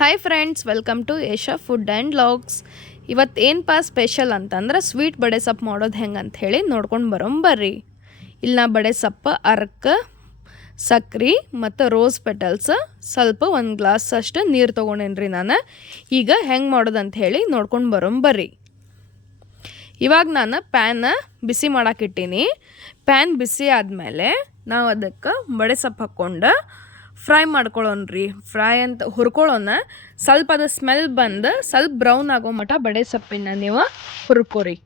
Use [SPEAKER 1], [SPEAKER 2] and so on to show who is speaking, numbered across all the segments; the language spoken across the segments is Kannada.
[SPEAKER 1] Hi friends welcome to Esha food and logs ಇವತ್ತು ಏನಪ್ಪ ಸ್ಪೆಷಲ್ ಅಂತಂದ್ರೆ ಸ್ವೀಟ್ ಬಡೆ ಸೊಪ್ಪು ಮಾಡೋದು ಹೆಂಗೆ ಅಂತ ಹೇಳಿ ನೋಡ್ಕೊಂಡು ಬರೋಂಬರ್ರಿ ಇಲ್ಲಿ ನಾ ಬಡೆ ಸೊಪ್ಪು ಅರ್ಕ, ಸಕ್ರೆ ಮತ್ತು ರೋಸ್ ಪೆಟಲ್ಸ್ ಸ್ವಲ್ಪ ಒಂದು ಗ್ಲಾಸ್ ಅಷ್ಟು ನೀರು ತೊಗೊಂಡೇನ್ರಿ ನಾನು. ಈಗ ಹೆಂಗೆ ಮಾಡೋದಂತ ಹೇಳಿ ನೋಡ್ಕೊಂಡು ಬರೋಂಬರ್ರಿ ಇವಾಗ ನಾನು ಪ್ಯಾನ್ ಬಿಸಿ ಮಾಡಾಕಿಟ್ಟೀನಿ ಪ್ಯಾನ್ ಬಿಸಿ ಆದಮೇಲೆ ನಾವು ಅದಕ್ಕೆ ಬಡೆ ಸೊಪ್ಪು ಹಾಕ್ಕೊಂಡು ಫ್ರೈ ಮಾಡ್ಕೊಳ್ಳೋಣ್ರಿ ಫ್ರೈ ಅಂತ ಹುರ್ಕೊಳ್ಳೋಣ ಸ್ವಲ್ಪ ಅದು ಸ್ಮೆಲ್ ಬಂದು ಸ್ವಲ್ಪ ಬ್ರೌನ್ ಆಗೋ ಮಟ ಬಡೆ ಸೊಪ್ಪಿನ ನೀವು ಹುರ್ಕೋರಿ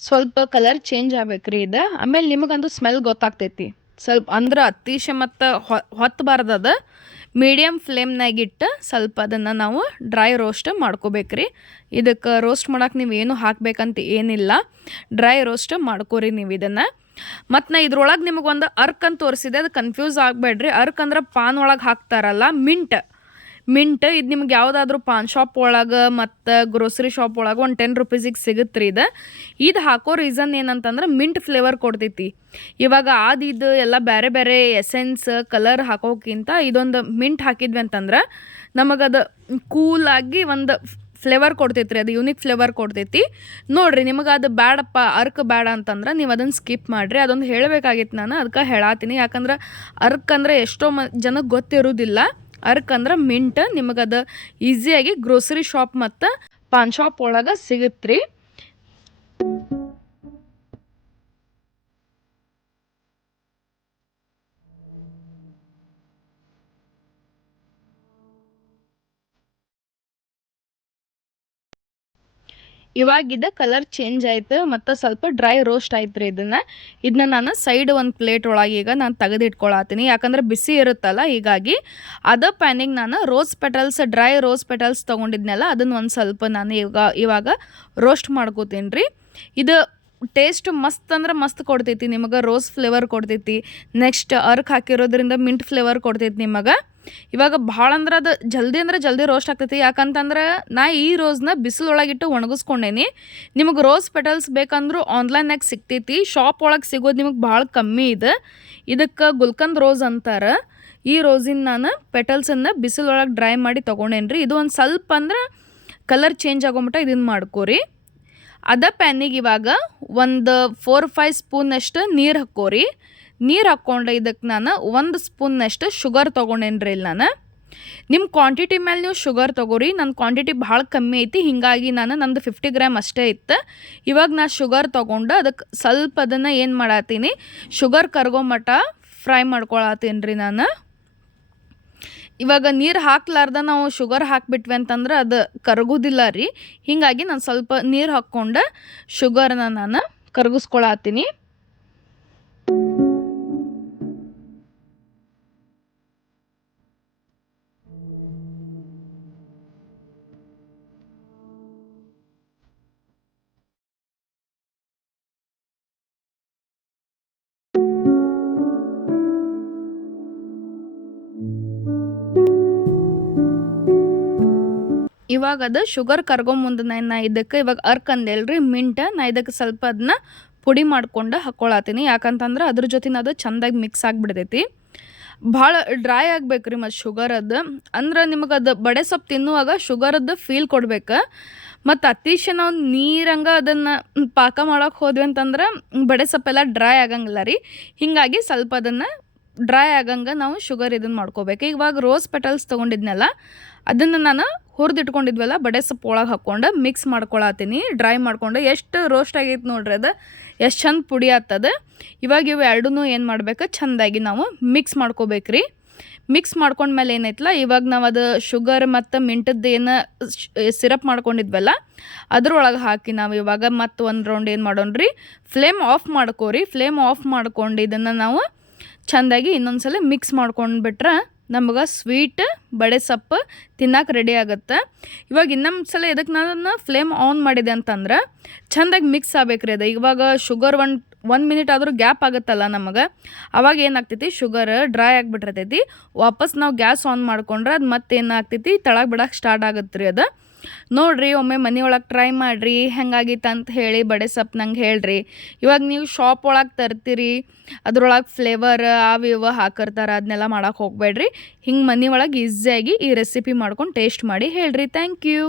[SPEAKER 1] ಸ್ವಲ್ಪ ಕಲರ್ ಚೇಂಜ್ ಆಗ್ಬೇಕ್ರಿ ಇದು. ಆಮೇಲೆ ನಿಮಗಂತೂ ಸ್ಮೆಲ್ ಗೊತ್ತಾಗ್ತೈತಿ. ಸ್ವಲ್ಪ ಅಂದ್ರೆ ಅತಿಶಯ ಮತ್ತು ಹೊತ್ತಬಾರ್ದದ ಮೀಡಿಯಮ್ ಫ್ಲೇಮ್ನಾಗಿಟ್ಟು ಸ್ವಲ್ಪ ಅದನ್ನು ನಾವು ಡ್ರೈ ರೋಸ್ಟ್ ಮಾಡ್ಕೋಬೇಕ್ರಿ. ಇದಕ್ಕೆ ರೋಸ್ಟ್ ಮಾಡೋಕೆ ನೀವು ಏನು ಹಾಕಬೇಕಂತ ಏನಿಲ್ಲ. ಡ್ರೈ ರೋಸ್ಟ್ ಮಾಡ್ಕೋರಿ ನೀವು ಇದನ್ನು. ಮತ್ತು ನಾ ಇದ್ರೊಳಗೆ ನಿಮಗೊಂದು ಅರ್ಕ್ ಅಂತ ತೋರಿಸಿದೆ. ಅದು ಕನ್ಫ್ಯೂಸ್ ಆಗಬೇಡ್ರಿ. ಅರ್ಕ್ ಅಂದ್ರೆ ಪಾನ್ ಒಳಗೆ ಹಾಕ್ತಾರಲ್ಲ ಮಿಂಟ್ ಮಿಂಟ್, ಇದು ನಿಮ್ಗೆ ಯಾವುದಾದ್ರೂ ಪಾನ್ ಶಾಪ್ ಒಳಗೆ ಮತ್ತು ಗ್ರೋಸರಿ ಶಾಪ್ ಒಳಗೆ ಒಂದು ಟೆನ್ ರುಪೀಸಿಗೆ ಸಿಗುತ್ತೆ ರೀ ಇದು. ಇದು ಹಾಕೋ ರೀಸನ್ ಏನಂತಂದ್ರೆ ಮಿಂಟ್ ಫ್ಲೇವರ್ ಕೊಡ್ತೈತಿ. ಇವಾಗ ಅದು ಇದು ಎಲ್ಲ ಬೇರೆ ಬೇರೆ ಎಸೆನ್ಸ್ ಕಲರ್ ಹಾಕೋಕ್ಕಿಂತ ಇದೊಂದು ಮಿಂಟ್ ಹಾಕಿದ್ವಿ ಅಂತಂದ್ರೆ ನಮಗದು ಕೂಲಾಗಿ ಒಂದು ಫ್ಲೇವರ್ ಕೊಡ್ತೈತಿ ರೀ ಅದು ಯೂನಿಕ್ ಫ್ಲೇವರ್ ಕೊಡ್ತೈತಿ. ನೋಡಿರಿ ನಿಮಗೆ ಅದು ಬ್ಯಾಡಪ್ಪ, ಅರ್ಕ್ ಬೇಡ ಅಂತಂದ್ರೆ ನೀವು ಅದನ್ನು ಸ್ಕಿಪ್ ಮಾಡಿರಿ, ಅದೊಂದು ಹೇಳಬೇಕಾಗಿತ್ತು ನಾನು ಅದಕ್ಕೆ ಹೇಳಾತೀನಿ. ಯಾಕಂದ್ರೆ ಅರ್ಕ್ ಅಂದರೆ ಎಷ್ಟೋ ಮ ಜನಕ್ಕೆ ಗೊತ್ತಿರೋದಿಲ್ಲ. ಅರ್ಕ್ ಅಂದ್ರೆ ಮಿಂಟ್ ನಿಮಗದು ಈಸಿಯಾಗಿ ಗ್ರೋಸರಿ ಶಾಪ್ ಮತ್ತು ಪಾನ್ ಶಾಪ್ ಒಳಗೆ ಸಿಗುತ್ತೆ ಇವಾಗಿದ್ದ ಕಲರ್ ಚೇಂಜ್ ಆಯ್ತು, ಮತ್ತು ಸ್ವಲ್ಪ ಡ್ರೈ ರೋಸ್ಟ್ ಆಯ್ತು ರೀ ಇದನ್ನು. ಇದನ್ನ ನಾನು ಸೈಡ್ ಒಂದು ಪ್ಲೇಟ್ ಒಳಗೆ ಈಗ ನಾನು ತೆಗೆದಿಟ್ಕೊಳತ್ತೀನಿ. ಯಾಕಂದ್ರೆ ಬಿಸಿ ಇರುತ್ತಲ್ಲ, ಹೀಗಾಗಿ ಅದ ಪ್ಯಾನಿಗೆ ನಾನು rose petals dry rose petals ತೊಗೊಂಡಿದ್ನಲ್ಲ, ಅದನ್ನು ಒಂದು ಸ್ವಲ್ಪ ನಾನು ಈಗ ಇವಾಗ ರೋಸ್ಟ್ ಮಾಡ್ಕೋತೀನಿ ರೀ ಇದು ಟೇಸ್ಟ್ ಮಸ್ತ್ ಅಂದ್ರೆ ಮಸ್ತ್ ಕೊಡ್ತೈತಿ, ನಿಮಗೆ ರೋಸ್ ಫ್ಲೇವರ್ ಕೊಡ್ತೈತಿ. ನೆಕ್ಸ್ಟ್ ಅರ್ಕ್ ಹಾಕಿರೋದ್ರಿಂದ ಮಿಂಟ್ ಫ್ಲೇವರ್ ಕೊಡ್ತೈತಿ ನಿಮಗೆ. ಇವಾಗ ಭಾಳ ಅಂದ್ರೆ ಅದು ಜಲ್ದಿ ಅಂದ್ರೆ ಜಲ್ದಿ ರೋಸ್ಟ್ ಆಗ್ತೈತಿ. ಯಾಕಂತಂದ್ರೆ ನಾ ಈ ರೋಸ್ನ ಬಿಸಿಲೊಳಗಿಟ್ಟು ಒಣಗಿಸ್ಕೊಂಡೇನಿ. ನಿಮಗೆ ರೋಸ್ ಪೆಟಲ್ಸ್ ಬೇಕಂದ್ರೂ ಆನ್ಲೈನ್ಯಾಗ ಸಿಗ್ತೈತಿ. ಶಾಪ್ ಒಳಗೆ ಸಿಗೋದು ನಿಮಗೆ ಭಾಳ ಕಮ್ಮಿ ಇದೆ. ಇದಕ್ಕೆ ಗುಲ್ಕಂದ್ ರೋಸ್ ಅಂತಾರೆ. ಈ ರೋಸಿನ ನಾನು ಪೆಟಲ್ಸನ್ನು ಬಿಸಿಲೊಳಗೆ ಡ್ರೈ ಮಾಡಿ ತೊಗೊಂಡೇನ್ರಿ. ಇದು ಒಂದು ಸ್ವಲ್ಪ ಅಂದ್ರೆ ಕಲರ್ ಚೇಂಜ್ ಆಗೋಮಟ್ಟ ಇದನ್ನು ಮಾಡ್ಕೋರಿ. ಅದ ಪ್ಯಾನಿಗೆ ಇವಾಗ ಒಂದು ಫೋರ್ ಫೈವ್ ಸ್ಪೂನಷ್ಟು ನೀರು ಹಾಕೋರಿ ನೀರು ಹಾಕ್ಕೊಂಡೆ ಇದಕ್ಕೆ ನಾನು ಒಂದು ಸ್ಪೂನ್ನಷ್ಟು ಶುಗರ್ ತೊಗೊಂಡೇನ್ರಿ ಇಲ್ಲಿ ನಾನು. ನಿಮ್ಮ ಕ್ವಾಂಟಿಟಿ ಮೇಲೆ ನೀವು ಶುಗರ್ ತೊಗೋರಿ ನನ್ನ ಕ್ವಾಂಟಿಟಿ ಭಾಳ ಕಮ್ಮಿ ಐತಿ, ಹೀಗಾಗಿ ನಾನು ನಂದು ಫಿಫ್ಟಿ ಗ್ರಾಮ್ ಅಷ್ಟೇ ಇತ್ತು. ಇವಾಗ ನಾನು ಶುಗರ್ ತೊಗೊಂಡು ಅದಕ್ಕೆ ಸ್ವಲ್ಪ ಅದನ್ನು ಏನು ಮಾಡತ್ತೀನಿ ಶುಗರ್ ಕರ್ಗೋ ಮಟ್ಟ ಫ್ರೈ ಮಾಡ್ಕೊಳತ್ತೀನಿ ರೀ ನಾನು. ಇವಾಗ ನೀರು ಹಾಕ್ಲಾರ್ದ ನಾವು ಶುಗರ್ ಹಾಕಿಬಿಟ್ವಿ ಅಂತಂದ್ರೆ ಅದು ಕರಗೋದಿಲ್ಲ ರೀ. ಹೀಗಾಗಿ ನಾನು ಸ್ವಲ್ಪ ನೀರು ಹಾಕ್ಕೊಂಡು ಶುಗರ್ನ ನಾನು ಕರಗಿಸ್ಕೊಳತ್ತೀನಿ ಇವಾಗ ಅದು ಶುಗರ್ ಕರ್ಗೊ ನಾನು ನಾ ಇದಕ್ಕೆ ಇವಾಗ ಅರ್ಕ್ ಅಂದೇಳ್ರಿ ಮಿಂಟ್, ನಾ ಇದಕ್ಕೆ ಸ್ವಲ್ಪ ಅದನ್ನ ಪುಡಿ ಮಾಡ್ಕೊಂಡು ಹಾಕ್ಕೊಳತ್ತೀನಿ ಯಾಕಂತಂದ್ರೆ ಅದ್ರ ಜೊತೆ ಅದು ಚೆಂದಾಗಿ ಮಿಕ್ಸ್ ಆಗಿಬಿಡ್ತೈತಿ. ಭಾಳ ಡ್ರೈ ಆಗ್ಬೇಕು ರೀ ಮತ್ತು ಶುಗರ್ ಅದು. ಅಂದ್ರೆ ನಿಮಗೆ ಅದು ಬಡೆ ಸೊಪ್ಪು ತಿನ್ನುವಾಗ ಶುಗರದ್ದು ಫೀಲ್ ಕೊಡ್ಬೇಕು. ಮತ್ತು ಅತಿಶಯ ನಾವು ನೀರಂಗೆ ಅದನ್ನು ಪಾಕ ಮಾಡೋಕೆ ಹೋದ್ವಿ ಅಂತಂದ್ರೆ ಬಡೆ ಸೊಪ್ಪೆಲ್ಲ ಡ್ರೈ ಆಗಂಗಿಲ್ಲ ರೀ. ಹೀಗಾಗಿ ಸ್ವಲ್ಪ ಅದನ್ನು ಡ್ರೈ ಆಗಂಗೆ ನಾವು ಶುಗರ್ ಇದನ್ನು ಮಾಡ್ಕೋಬೇಕು. ಇವಾಗ ರೋಸ್ ಪೆಟಲ್ಸ್ ತೊಗೊಂಡಿದ್ನಲ್ಲ, ಅದನ್ನು ನಾನು ಹುರಿದಿಟ್ಕೊಂಡಿದ್ವಲ್ಲ ಬಡೆ ಸೊಪ್ಪು ಒಳಗೆ ಹಾಕ್ಕೊಂಡು ಮಿಕ್ಸ್ ಮಾಡ್ಕೊಳತ್ತೀನಿ ಡ್ರೈ ಮಾಡ್ಕೊಂಡು. ಎಷ್ಟು ರೋಸ್ಟ್ ಆಗೈತೆ ನೋಡ್ರಿ ಅದು, ಎಷ್ಟು ಚಂದ ಪುಡಿ ಆಗ್ತದ ಇವಾಗ ಇವು ಎರಡೂ ಏನು ಮಾಡಬೇಕು, ಚೆಂದಾಗಿ ನಾವು ಮಿಕ್ಸ್ ಮಾಡ್ಕೋಬೇಕ್ರಿ. ಮಿಕ್ಸ್ ಮಾಡ್ಕೊಂಡ್ಮೇಲೆ ಏನೈತಲ್ಲ ಇವಾಗ ನಾವು ಅದು ಶುಗರ್ ಮತ್ತು ಮಿಂಟದ್ದು ಏನು ಸಿರಪ್ ಮಾಡ್ಕೊಂಡಿದ್ವಲ್ಲ, ಅದ್ರೊಳಗೆ ಹಾಕಿ ನಾವು ಇವಾಗ ಮತ್ತು ಒಂದು ರೌಂಡ್ ಏನು ಮಾಡೋಣ್ರಿ ಫ್ಲೇಮ್ ಆಫ್ ಮಾಡ್ಕೋರಿ. ಫ್ಲೇಮ್ ಆಫ್ ಮಾಡ್ಕೊಂಡು ಇದನ್ನು ನಾವು ಚೆಂದಾಗಿ ಇನ್ನೊಂದು ಸಲ ಮಿಕ್ಸ್ ಮಾಡ್ಕೊಂಡ್ಬಿಟ್ರೆ ನಮ್ಗೆ ಸ್ವೀಟ್ ಬಡೆ ಸೊಪ್ಪು ತಿನ್ನಕ್ಕೆ ರೆಡಿ ಆಗುತ್ತೆ. ಇವಾಗ ಇನ್ನೊಂದು ಸಲ ಎದಕ್ಕೆ ನಾನು ಫ್ಲೇಮ್ ಆನ್ ಮಾಡಿದೆ ಅಂತಂದ್ರೆ ಚೆಂದಾಗಿ ಮಿಕ್ಸ್ ಆಗ್ಬೇಕ್ರಿ ಅದು. ಇವಾಗ ಶುಗರ್ ಒನ್ ಒನ್ ಮಿನಿಟ್ ಆದರೂ ಗ್ಯಾಪ್ ಆಗುತ್ತಲ್ಲ ನಮಗೆ. ಅವಾಗ ಏನಾಗ್ತೈತಿ? ಶುಗರ್ ಡ್ರೈ ಆಗಿಬಿಟ್ಟಿರ್ತೈತಿ. ವಾಪಸ್ ನಾವು ಗ್ಯಾಸ್ ಆನ್ ಮಾಡ್ಕೊಂಡ್ರೆ ಅದು ಮತ್ತೆ ಏನಾಗ್ತೈತಿ ತಳಗೆ ಬಿಡಕ್ಕೆ ಸ್ಟಾರ್ಟ್ ಆಗುತ್ತೆ ರೀ ಅದು. ನೋಡ್ರಿ, ಒಮ್ಮೆ ಮನೆಯೊಳಗೆ ಟ್ರೈ ಮಾಡಿರಿ ಹೆಂಗಾಗಿತ್ತು ಅಂತ ಹೇಳಿ ಬಡೆ ಸೊಪ್ಪು ನಂಗೆ ಹೇಳ್ರಿ. ಇವಾಗ ನೀವು ಶಾಪ್ ಒಳಗೆ ತರ್ತೀರಿ, ಅದ್ರೊಳಗೆ ಫ್ಲೇವರ್ ಅವು ಇವು ಹಾಕಿರ್ತಾರೆ ಅದನ್ನೆಲ್ಲ ಮಾಡೋಕೆ ಹೋಗಬೇಡ್ರಿ. ಹಿಂಗೆ ಮನೆಯೊಳಗೆ ಈಸಿಯಾಗಿ ಈ ರೆಸಿಪಿ ಮಾಡ್ಕೊಂಡು ಟೇಸ್ಟ್ ಮಾಡಿ ಹೇಳ್ರಿ. Thank you